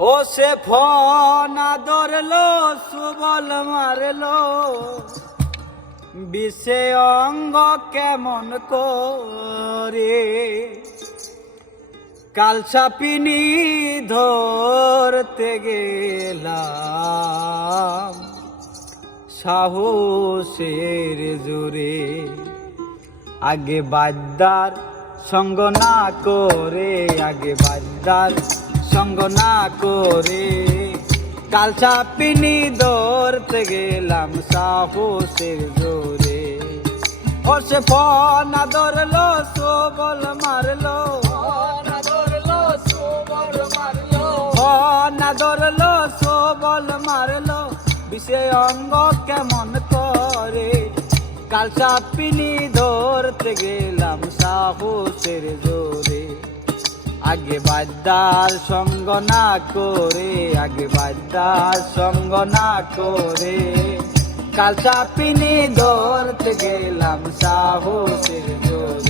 ও সে ফনা ধরলো সুবল মারলো। বিষে অঙ্গ কেমন করে? কাল সাপিনি ধরতে গেলাম সাহসের জোরে। আগে বাদ্দার সঙ্গ না করে, আগে বাদ্দার সঙ্গ না করে। কাল চাপিনি ধরতে গেলাম সাহসের জোরে। ও সে ফনা ধরলো সবল মারলো। ফনা ধরলো সবল মারলো। বিষয় অঙ্গ কেমন করে? কাল চাপিনি ধরতে গেলাম সাহসের জোরে। আগে বাদ্যার সঙ্গ না করে, আগে বাদ্যার সঙ্গ না করে। কাল চাপিনি ধরতে গেলাম সাহসের জোরে।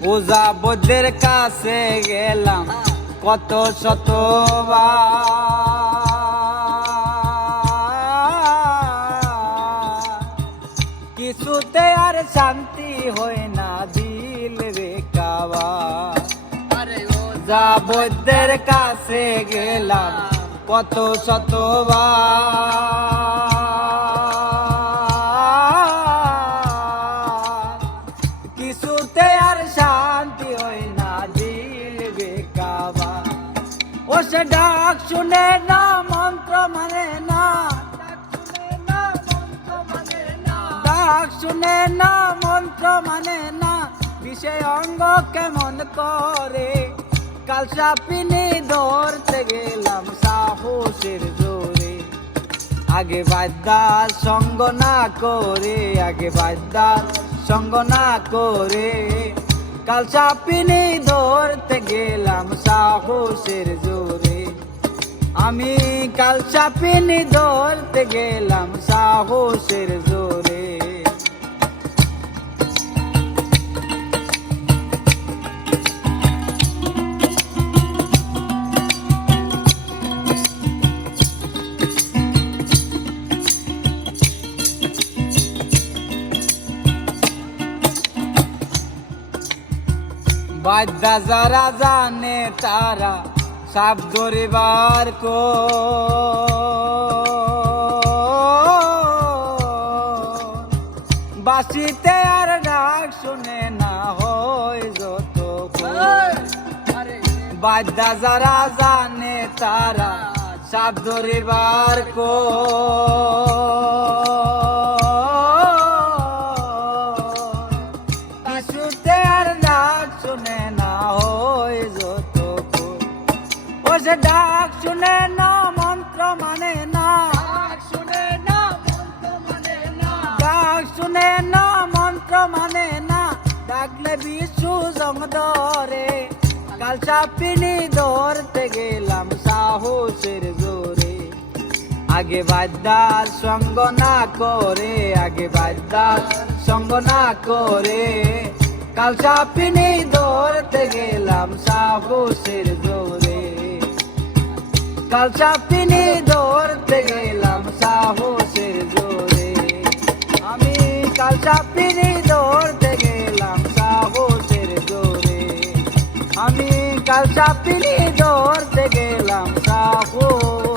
পূজা বৌদ্ধের কাছে গেলাম কত শতবার। কিছুতে আর শান্তি হয় না দিল রে কাবা। যা বৌদ্ধের কাছে গেলাম কত শতবার। ও সে ডাক শুনে না, মন্ত্র মানে না। ডাক শুনে না, মন্ত্র মানে না। বিষয় অঙ্গ কেমন করে? কাল সাপিনি ধরতে গেলাম সাহসের জোরে। আগে বাদ্যার সঙ্গ না করে, আগে বাদ্যার সঙ্গ না করে। কাল চাপিনি ধরতে গেলাম সাহসের জোরে। আমি কাল চাপিনি ধরতে গেলাম সাহসের জোরে। বাদ্যা যারা জানে তারা সাপ ধরিবার কো। বাসিতে আর ডাক শুনে না হয় যত বাদ্যা যারা জানে তারা সাপ ধরিবার কো। ডাক শুনে না মন্ত্র মানে না। শুনে না মন্ত্র মানে না। ডাক শুনে না মন্ত্র মানে না। ডাকলে বিশু জং ধরে কাল চাপিনি ধরতে গেলাম সাহসের জোরে। আগে বাদ্যার সঙ্গ না করে আগে বাদ্যার সঙ্গ না করে। কাল চাপিনি ধরতে গেলাম সাহসের জোরে। কাল চাপিনি ধরতে গেলাম সাহসের জোরে। আমি কাল চাপিনি ধরতে গেলাম সাহসের জোরে। আমি কাল চাপিনি ধরতে গেলাম সাহস।